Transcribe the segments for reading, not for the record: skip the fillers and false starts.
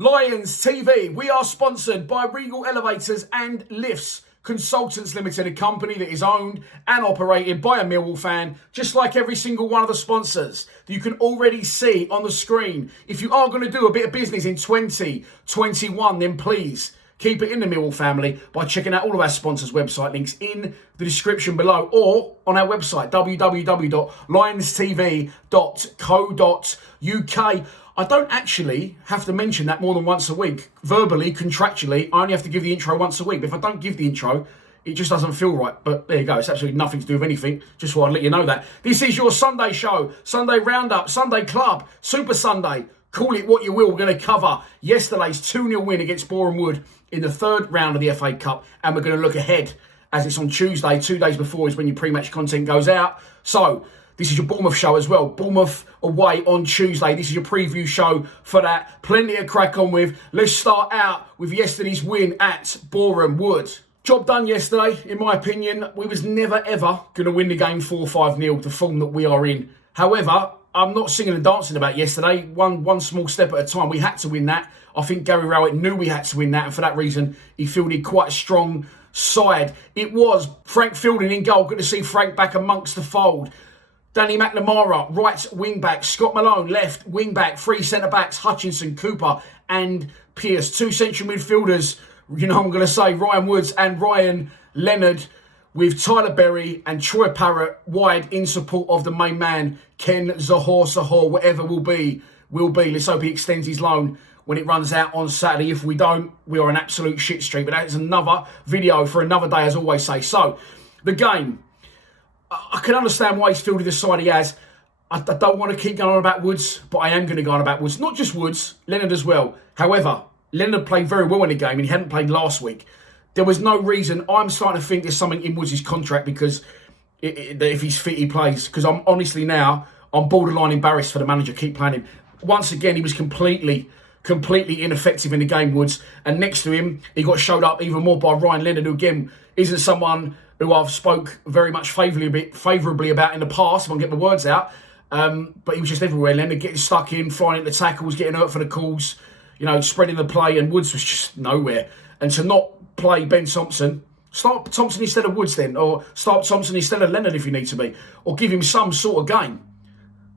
Lions TV, we are sponsored by Regal Elevators and Lifts Consultants Limited, a company that is owned and operated by a Millwall fan, just like every single one of the sponsors that you can already see on the screen. If you are going to do a bit of business in 2021, then please keep it in the Millwall family by checking out all of our sponsors' website links in the description below or on our website, www.lionstv.co.uk. I don't actually have to mention that more than once a week. Verbally, contractually, I only have to give the intro once a week. But if I don't give the intro, it just doesn't feel right. But there you go. It's absolutely nothing to do with anything. Just thought I'd let you know that. This is your Sunday show, Sunday Roundup, Sunday Club, Super Sunday. Call it what you will. We're going to cover yesterday's 2-0 win against Boreham Wood in the third round of the FA Cup. And we're going to look ahead, as it's on Tuesday, 2 days before is when your pre-match content goes out. So this is your Bournemouth show as well. Bournemouth away on Tuesday. This is your preview show for that. Plenty to crack on with. Let's start out with yesterday's win at Boreham Wood. Job done yesterday, in my opinion. We was never, ever going to win the game 4-5-0, the form that we are in. However, I'm not singing and dancing about yesterday. One small step at a time. We had to win that. I think Gary Rowett knew we had to win that, and for that reason, he fielded quite a strong side. It was Frank Fielding in goal. Good to see Frank back amongst the fold. Danny McNamara, right wing back. Scott Malone, left wing back. 3 centre backs, Hutchinson, Cooper and Pearce. 2 central midfielders, you know I'm going to say, Ryan Woods and Ryan Leonard, with Tyler Berry and Troy Parrott wide in support of the main man, Ken Zahor, whatever will be. Let's hope he extends his loan when it runs out on Saturday. If we don't, we are an absolute shit streak. But that is another video for another day, as I always say. So, the game. I can understand why he's fielded the side he has. I don't want to keep going on about Woods, but I am going to go on about Woods. Not just Woods, Leonard as well. However, Leonard played very well in the game and he hadn't played last week. There was no reason. I'm starting to think there's something in Woods' contract because if he's fit, he plays. Because I'm borderline embarrassed for the manager keep playing him. Once again, he was completely ineffective in the game, Woods. And next to him, he got showed up even more by Ryan Leonard, who again isn't someone who I've spoke very much favourably about in the past, if I can get my words out. But he was just everywhere. Leonard getting stuck in, flying into tackles, getting hurt for the calls, spreading the play, and Woods was just nowhere. And to not play Ben Thompson, start Thompson instead of Woods then, or start Thompson instead of Leonard if you need to be, or give him some sort of game.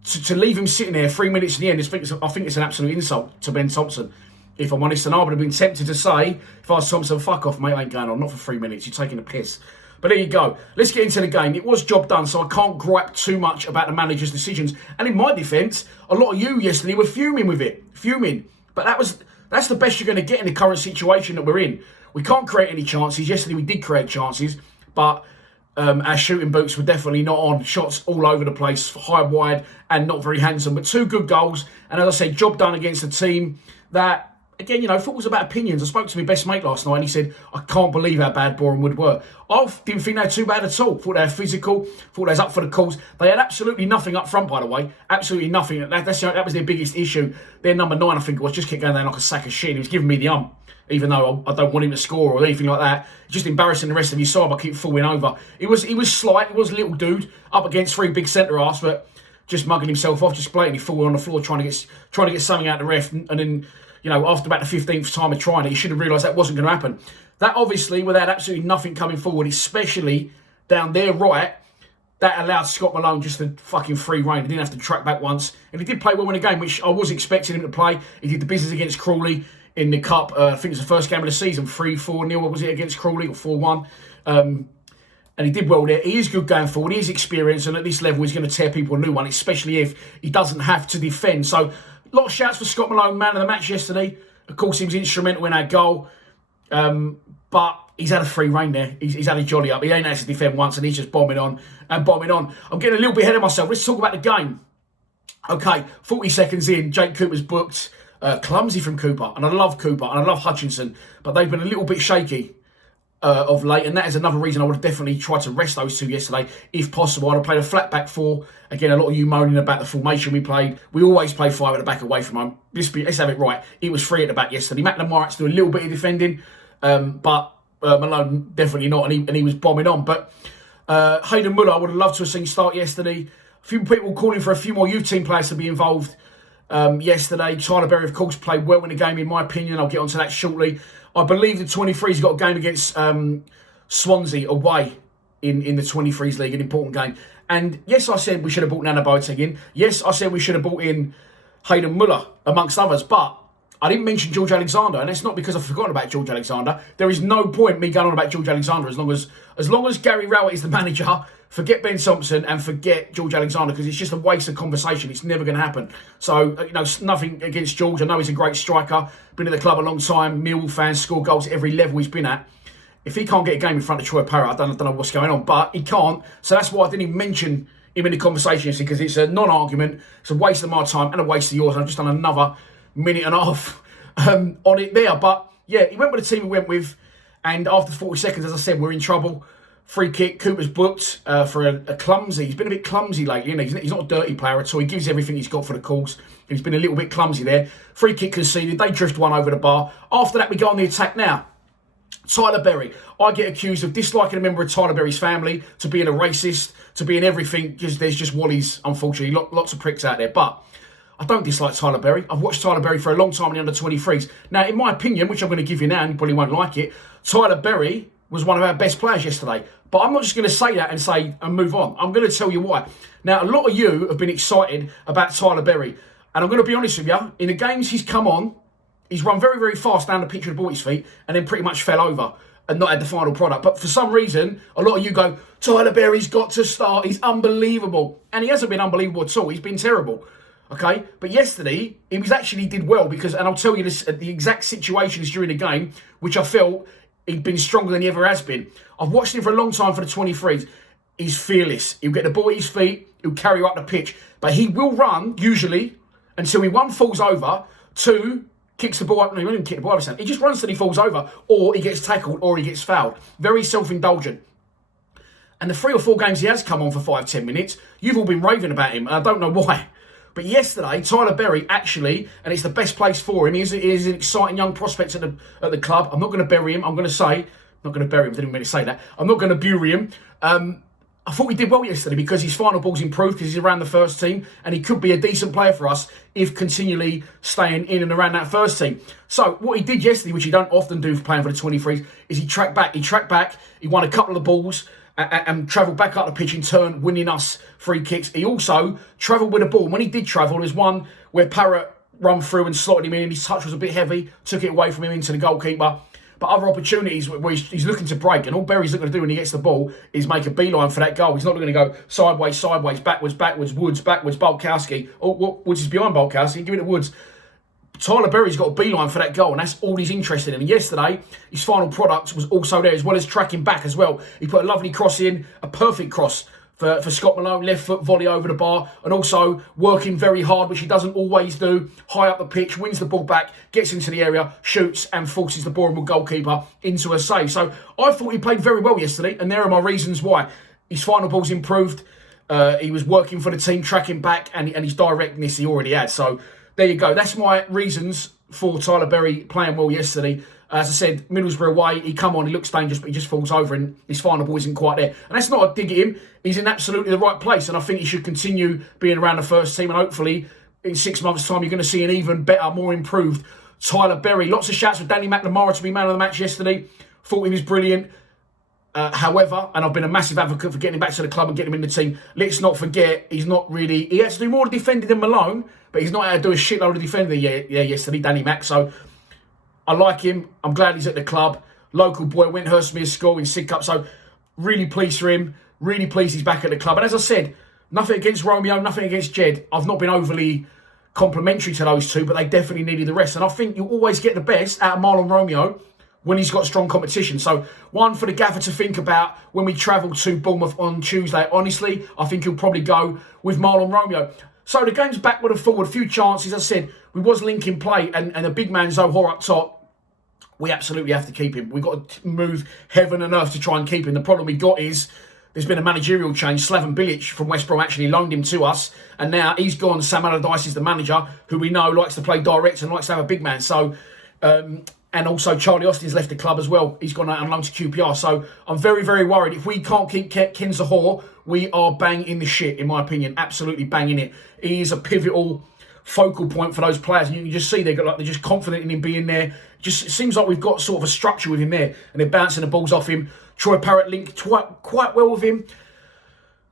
To leave him sitting there 3 minutes in the end, I think it's an absolute insult to Ben Thompson, if I'm honest. And I would have been tempted to say, if I was Thompson, fuck off, mate, I ain't going on, not for 3 minutes, you're taking a piss. But there you go. Let's get into the game. It was job done, so I can't gripe too much about the manager's decisions. And in my defence, a lot of you yesterday were fuming with it. Fuming. But that's the best you're going to get in the current situation that we're in. We can't create any chances. Yesterday we did create chances, but our shooting boots were definitely not on. Shots all over the place, high, wide, and not very handsome. But 2 good goals. And as I said, job done against a team that, again, football's about opinions. I spoke to my best mate last night and he said, I can't believe how bad Boreham Wood were. I didn't think they were too bad at all. Thought they were physical, thought they was up for the calls. They had absolutely nothing up front, by the way. Absolutely nothing. That was their biggest issue. Their number 9, I think it was, just kept going there like a sack of shit. He was giving me the even though I don't want him to score or anything like that. Just embarrassing the rest of his side by keep falling over. He was slight. He was a little dude up against 3 big centre-halves, but just mugging himself off, just blatantly falling on the floor, trying to get something out of the ref, and then, after about the 15th time of trying it, he should have realised that wasn't going to happen. That obviously, without absolutely nothing coming forward, especially down there right, that allowed Scott Malone just to fucking free rein. He didn't have to track back once. And he did play well in the game, which I was expecting him to play. He did the business against Crawley in the Cup. I think it's the first game of the season, 3-4-0, what was it, against Crawley, or 4-1. And he did well there. He is good going forward. He is experienced, and at this level, he's going to tear people a new one, especially if he doesn't have to defend. So, a lot of shouts for Scott Malone, man of the match yesterday. Of course, he was instrumental in our goal. But he's had a free rein there. He's had a jolly up. He ain't had to defend once, and he's just bombing on and bombing on. I'm getting a little bit ahead of myself. Let's talk about the game. Okay, 40 seconds in, Jake Cooper's booked. Clumsy from Cooper. And I love Cooper, and I love Hutchinson. But they've been a little bit shaky of late, and that is another reason I would have definitely tried to rest those 2 yesterday, if possible. I'd have played a flat back 4. Again, a lot of you moaning about the formation we played. We always play 5 at the back away from home. Let's have it right. It was 3 at the back yesterday. McNamara had to do a little bit of defending, but Malone definitely not, and he was bombing on. But Hayden Muller, I would have loved to have seen start yesterday. A few people calling for a few more youth team players to be involved. yesterday. Tyler Berry, of course, played well in the game, in my opinion. I'll get onto that shortly. I believe the 23's got a game against Swansea away in the 23's league, an important game. And yes, I said we should have brought Nana Boateng in. Yes, I said we should have brought in Hayden Muller, amongst others. But I didn't mention George Alexander, and it's not because I've forgotten about George Alexander. There is no point me going on about George Alexander as long as Gary Rowett is the manager. Forget Ben Thompson and forget George Alexander, because it's just a waste of conversation. It's never going to happen. So, nothing against George. I know he's a great striker. Been at the club a long time. Millwall fans, score goals at every level he's been at. If he can't get a game in front of Troy Parrott, I don't know what's going on. But he can't. So that's why I didn't even mention him in the conversation, because it's a non-argument. It's a waste of my time and a waste of yours. I've just done another minute and a half on it there. But yeah, he went with the team he went with. And after 40 seconds, as I said, we're in trouble. Free kick, Cooper's booked for a clumsy. He's been a bit clumsy lately, isn't he? He's not a dirty player at all. He gives everything he's got for the calls. He's been a little bit clumsy there. Free kick conceded. They drift one over the bar. After that, we go on the attack now. Tyler Berry. I get accused of disliking a member of Tyler Berry's family, to being a racist, to being everything. There's just Wallies, unfortunately. Lots of pricks out there. But I don't dislike Tyler Berry. I've watched Tyler Berry for a long time in the under-23s. Now, in my opinion, which I'm going to give you now, and you probably won't like it, Tyler Berry was one of our best players yesterday. But I'm not just going to say that and move on. I'm going to tell you why. Now, a lot of you have been excited about Tyler Berry. And I'm going to be honest with you. In the games he's come on, he's run very, very fast down the pitch with the ball at his feet and then pretty much fell over and not had the final product. But for some reason, a lot of you go, Tyler Berry's got to start. He's unbelievable. And he hasn't been unbelievable at all. He's been terrible. Okay? But yesterday, he did well because, and I'll tell you this, the exact situations during the game, which I felt he'd been stronger than he ever has been. I've watched him for a long time for the 23s. He's fearless. He'll get the ball at his feet. He'll carry you up the pitch. But he will run, usually, until he, one, falls over, two, kicks the ball up. No, he won't even kick the ball over. He just runs till he falls over, or he gets tackled, or he gets fouled. Very self-indulgent. And the 3 or 4 games he has come on for 5-10 minutes, you've all been raving about him, and I don't know why. But yesterday, Tyler Berry actually, and it's the best place for him, he is an exciting young prospect at the club. I'm not going to bury him. I'm going to say, not going to bury him, I didn't mean to say that. I'm not going to bury him. I thought he did well yesterday because his final ball's improved because he's around the first team, and he could be a decent player for us if continually staying in and around that first team. So what he did yesterday, which he don't often do for playing for the 23s, is he tracked back. He won a couple of balls and travelled back up the pitch in turn, winning us free kicks. He also travelled with the ball. And when he did travel, there's one where Parrott run through and slotted him in. His touch was a bit heavy, took it away from him into the goalkeeper. But other opportunities where he's looking to break, and all Berry's looking to do when he gets the ball is make a beeline for that goal. He's not going to go sideways, backwards, Woods, backwards, Bolkowski. Oh, Woods is behind Bolkowski. Give it to Woods. Tyler Berry's got a beeline for that goal, and that's all he's interested in. And yesterday, his final product was also there, as well as tracking back as well. He put a lovely cross in, a perfect cross for Scott Malone, left foot volley over the bar, and also working very hard, which he doesn't always do, high up the pitch, wins the ball back, gets into the area, shoots, and forces the Boreham goalkeeper into a save. So I thought he played very well yesterday, and there are my reasons why. His final ball's improved. He was working for the team, tracking back, and his directness he already had. So there you go. That's my reasons for Tyler Berry playing well yesterday. As I said, Middlesbrough away, he come on, he looks dangerous, but he just falls over and his final ball isn't quite there. And that's not a dig at him. He's in absolutely the right place, and I think he should continue being around the first team, and hopefully in 6 months' time you're going to see an even better, more improved Tyler Berry. Lots of shouts for Danny McNamara to be man of the match yesterday. Thought he was brilliant. However, and I've been a massive advocate for getting him back to the club and getting him in the team, let's not forget, he has to do more defending than Malone, but he's not able to do a shitload of defending yesterday, Danny Mac. So I like him. I'm glad he's at the club. Local boy, went Hurstmere school in Sid Cup. So really pleased for him. Really pleased he's back at the club. And as I said, nothing against Romeo, nothing against Jed. I've not been overly complimentary to those two, but they definitely needed the rest. And I think you always get the best out of Marlon Romeo when he's got strong competition. So one for the gaffer to think about when we travel to Bournemouth on Tuesday. Honestly, I think he'll probably go with Marlon Romeo. So the game's backward and forward, a few chances. As I said, we was linking play, and the big man Zohor up top, we absolutely have to keep him. We've got to move heaven and earth to try and keep him. The problem we got is there's been a managerial change. Slaven Bilic from West Brom actually loaned him to us, and now he's gone. Sam Allardyce is the manager, who we know likes to play direct and likes to have a big man. So, and also Charlie Austin's left the club as well. He's gone out on loan to QPR. So I'm very, very worried. If we can't keep Ken Zohor, we are bang in the shit, in my opinion. Absolutely banging it. He is a pivotal focal point for those players. And you can just see they're just confident in him being there. It seems like we've got sort of a structure with him there, and they're bouncing the balls off him. Troy Parrott linked quite well with him.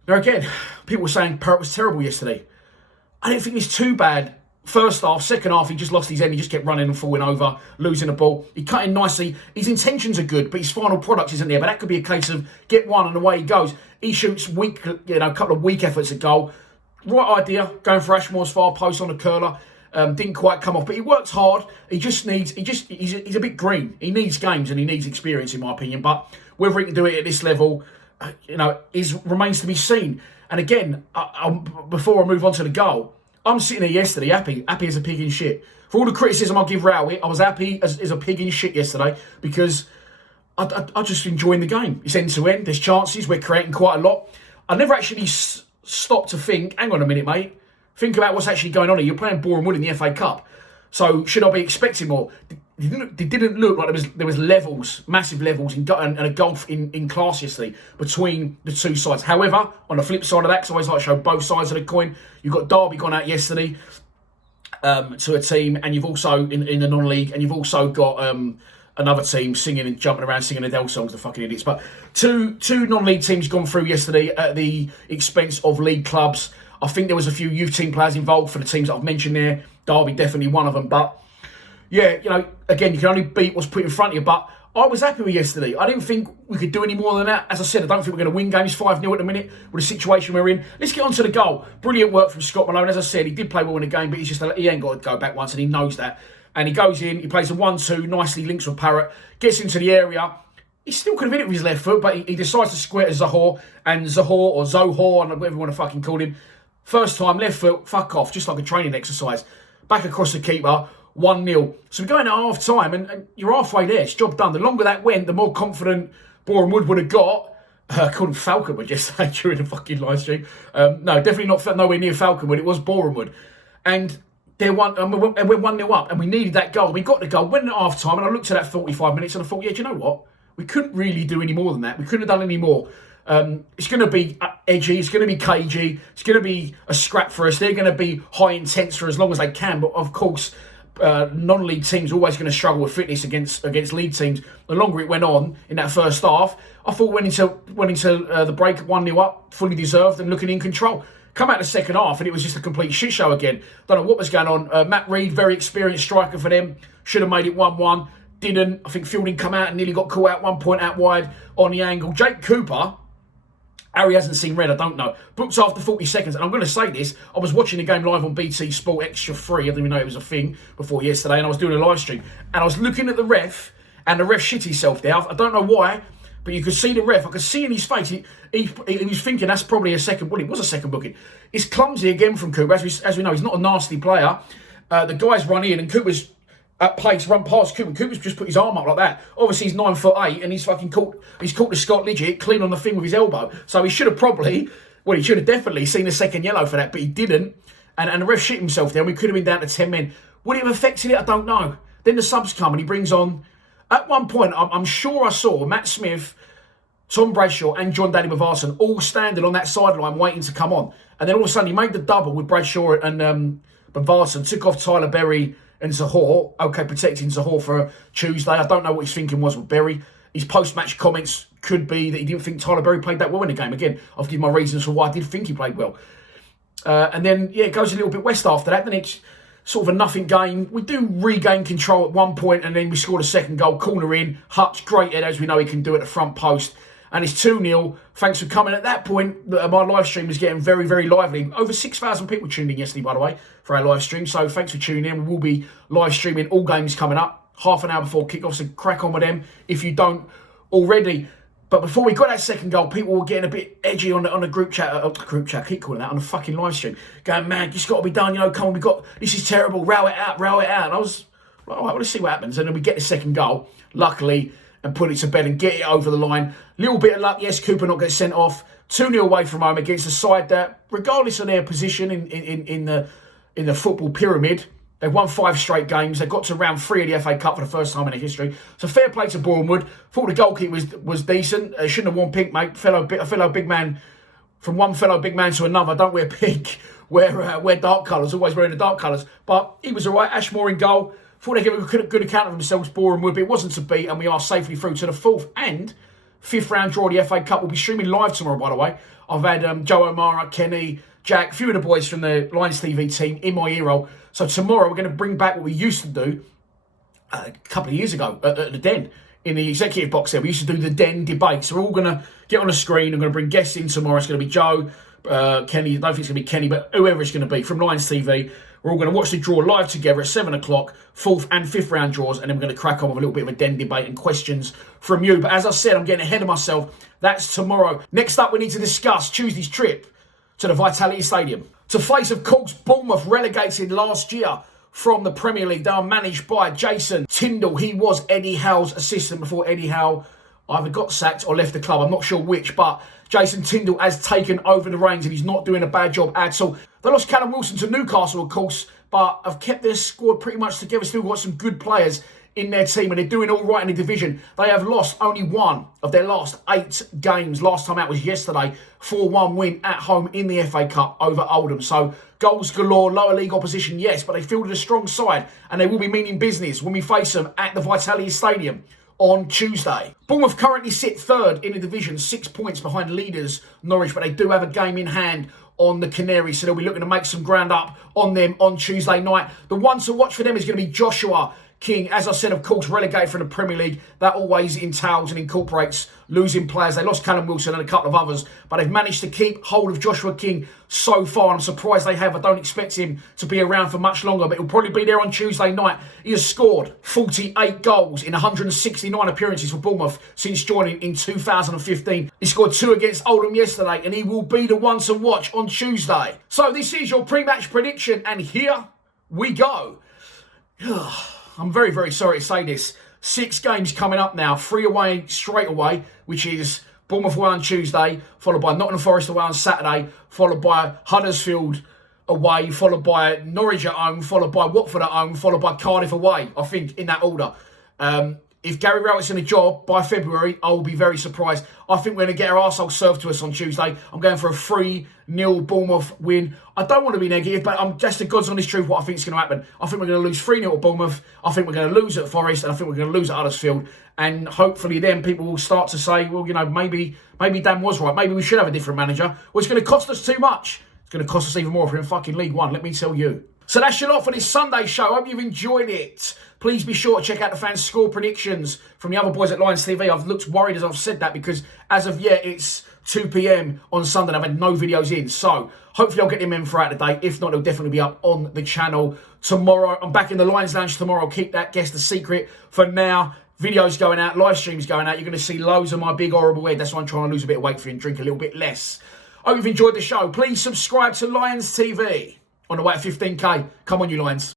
Now again, people were saying Parrott was terrible yesterday. I don't think it's too bad. First half, second half, he just lost his head. He just kept running and falling over, losing the ball. He cut in nicely. His intentions are good, but his final product isn't there. But that could be a case of get one and away he goes. He shoots weak, a couple of weak efforts at goal. Right idea, going for Ashmore's far post on a curler. Didn't quite come off, but he works hard. He's a bit green. He needs games and he needs experience, in my opinion. But whether he can do it at this level, remains to be seen. And again, before I move on to the goal, I'm sitting here yesterday happy as a pig in shit. For all the criticism I give Rowett, I was happy as a pig in shit yesterday because I just enjoying the game. It's end to end. There's chances. We're creating quite a lot. I never actually stopped to think, hang on a minute, mate. Think about what's actually going on here. You're playing Boreham in the FA Cup. So should I be expecting more? It didn't look like there was levels, massive levels, and a gulf in class yesterday between the two sides. However, on the flip side of that, because I always like to show both sides of the coin, you've got Derby gone out yesterday to a team, and you've also, in the non-league, and you've also got another team singing and jumping around, singing Adele songs, the fucking idiots. But two non-league teams gone through yesterday at the expense of league clubs. I think there was a few youth team players involved for the teams that I've mentioned there. Derby definitely one of them. But yeah, again, you can only beat what's put in front of you. But I was happy with yesterday. I didn't think we could do any more than that. As I said, I don't think we're going to win games 5-0 at the minute with the situation we're in. Let's get on to the goal. Brilliant work from Scott Malone. As I said, he did play well in the game, but he ain't got to go back once, and he knows that. And he goes in, he plays a 1-2, nicely links with Parrott, gets into the area. He still could have hit it with his left foot, but he decides to square to Zohor, and Zohor, and whatever you want to fucking call him. First time, left foot, fuck off, just like a training exercise. Back across the keeper, 1-0. So we're going at half time, and you're halfway there. It's job done. The longer that went, the more confident Boreham would have got. Called him Falconwood yesterday during the fucking live stream. No, definitely not nowhere near Falconwood. It was Bournemouth. And we're 1-0 up, and we needed that goal. We got the goal, went at half time, and I looked at that 45 minutes, and I thought, yeah, do you know what? We couldn't really do any more than that. We couldn't have done any more. It's going to be edgy, it's going to be cagey, it's going to be a scrap for us. They're going to be high intense for as long as they can, but of course non-league teams are always going to struggle with fitness against league teams. The longer it went on in that first half, I thought went into the break 1-0 up, fully deserved and looking in control. Come out the second half and it was just a complete shit show again. Don't know what was going on. Matt Reed, very experienced striker for them, should have made it 1-1, didn't. I think Fielding come out and nearly got caught out 1 point out wide on the angle. Jake Cooper, Harry hasn't seen red, I don't know. Booked after 40 seconds. And I'm going to say this. I was watching the game live on BT Sport Extra 3. I didn't even know it was a thing before yesterday. And I was doing a live stream. And I was looking at the ref. And the ref shit himself there. I don't know why. But you could see the ref. I could see in his face. He was thinking that's probably a second. Well, it was a second booking. It's clumsy again from Cooper. As we know, he's not a nasty player. The guys run in. And Cooper's at pace, run past Cooper. Cooper's just put his arm up like that. Obviously, he's 9'8", and he's caught the Scott Lidgett clean on the thing with his elbow. So he should have definitely seen a second yellow for that, but he didn't. And the ref shit himself there, and we could have been down to 10 men. Would it have affected it? I don't know. Then the subs come, and he brings on, at one point, I'm sure I saw Matt Smith, Tom Bradshaw, and John Danny Bavarsson all standing on that sideline waiting to come on. And then all of a sudden, he made the double with Bradshaw and Bavarsson, took off Tyler Berry and Zohor, okay, protecting Zohor for Tuesday. I don't know what his thinking was with Berry. His post-match comments could be that he didn't think Tyler Berry played that well in the game. Again, I've given my reasons for why I did think he played well. And then, it goes a little bit west after that. Then it's sort of a nothing game. We do regain control at one point, and then we scored a second goal. Corner in. Hutch, great head, as we know he can do at the front post. And it's 2-0. Thanks for coming. At that point, my live stream is getting very, very lively. Over 6,000 people tuned in yesterday, by the way, for our live stream. So thanks for tuning in. We will be live streaming all games coming up, half an hour before kickoff. So crack on with them if you don't already. But before we got that second goal, people were getting a bit edgy on the group chat. I keep calling that, on the fucking live stream. Going, man, it's got to be done. Come on, this is terrible. Row it out. And I was, well, all right, let's see what happens. And then we get the second goal. Luckily, and put it to bed and get it over the line. Little bit of luck, yes, Cooper not get sent off. 2-0 away from home against a side that, regardless of their position in the football pyramid, they've won 5 straight games. They got to round 3 of the FA Cup for the first time in their history. So fair play to Bournemouth. Thought the goalkeeper was decent. Shouldn't have worn pink, mate. A fellow big man from one fellow big man to another. Don't wear pink, wear dark colours, always wearing the dark colours. But he was all right. Ashmore in goal. Thought they gave a good account of themselves, Boreham would, but it wasn't to be, and we are safely through to the 4th and 5th round draw of the FA Cup. We'll be streaming live tomorrow, by the way. I've had Joe O'Mara, Kenny, Jack, a few of the boys from the Lions TV team in my ear roll. So tomorrow we're going to bring back what we used to do a couple of years ago at the Den. In the executive box there, we used to do the Den debate. So we're all going to get on the screen. I'm going to bring guests in tomorrow. It's going to be Joe, Kenny. I don't think it's going to be Kenny, but whoever it's going to be from Lions TV. We're all going to watch the draw live together at 7 o'clock, 4th and 5th round draws, and then we're going to crack on with a little bit of a Den debate and questions from you. But as I said, I'm getting ahead of myself. That's tomorrow. Next up, we need to discuss Tuesday's trip to the Vitality Stadium to face, of course, Bournemouth, relegated last year from the Premier League. They are managed by Jason Tindall. He was Eddie Howe's assistant before Eddie Howe either got sacked or left the club. I'm not sure which, but Jason Tindall has taken over the reins and he's not doing a bad job at all. They lost Callum Wilson to Newcastle, of course, but have kept their squad pretty much together. Still got some good players in their team and they're doing all right in the division. They have lost only one of their last 8 games. Last time out was yesterday. 4-1 win at home in the FA Cup over Oldham. So goals galore, lower league opposition, yes, but they fielded a strong side and they will be meaning business when we face them at the Vitality Stadium on Tuesday. Bournemouth currently sit 3rd in the division, 6 points behind leaders Norwich, but they do have a game in hand on the Canaries, so they'll be looking to make some ground up on them on Tuesday night. The one to watch for them is going to be Joshua King. As I said, of course, relegated from the Premier League. That always entails and incorporates losing players. They lost Callum Wilson and a couple of others, but they've managed to keep hold of Joshua King so far. I'm surprised they have. I don't expect him to be around for much longer, but he'll probably be there on Tuesday night. He has scored 48 goals in 169 appearances for Bournemouth since joining in 2015. He scored 2 against Oldham yesterday, and he will be the one to watch on Tuesday. So this is your pre-match prediction, and here we go. I'm very, very sorry to say this. 6 games coming up now. 3 away straight away, which is Bournemouth away on Tuesday, followed by Nottingham Forest away on Saturday, followed by Huddersfield away, followed by Norwich at home, followed by Watford at home, followed by Cardiff away, I think, in that order. If Gary Rowett's in a job by February, I will be very surprised. I think we're going to get our arsehole served to us on Tuesday. I'm going for a 3-0 Bournemouth win. I don't want to be negative, but that's the God's honest truth what I think is going to happen. I think we're going to lose 3-0 at Bournemouth. I think we're going to lose at Forest, and I think we're going to lose at Huddersfield. And hopefully then people will start to say, well, you know, maybe Dan was right. Maybe we should have a different manager. Well, it's going to cost us too much. It's going to cost us even more if we're in fucking League One, let me tell you. So that's your lot for this Sunday show. I hope you've enjoyed it. Please be sure to check out the fans' score predictions from the other boys at Lions TV. I've looked worried as I've said that because as of yet, it's 2 p.m. on Sunday and I've had no videos in. So hopefully I'll get them in throughout the day. If not, they'll definitely be up on the channel tomorrow. I'm back in the Lions Lounge tomorrow. I'll keep that guest a secret for now. Videos going out, live streams going out. You're going to see loads of my big horrible head. That's why I'm trying to lose a bit of weight for you and drink a little bit less. Hope you've enjoyed the show. Please subscribe to Lions TV on the way to 15k. Come on, you Lions.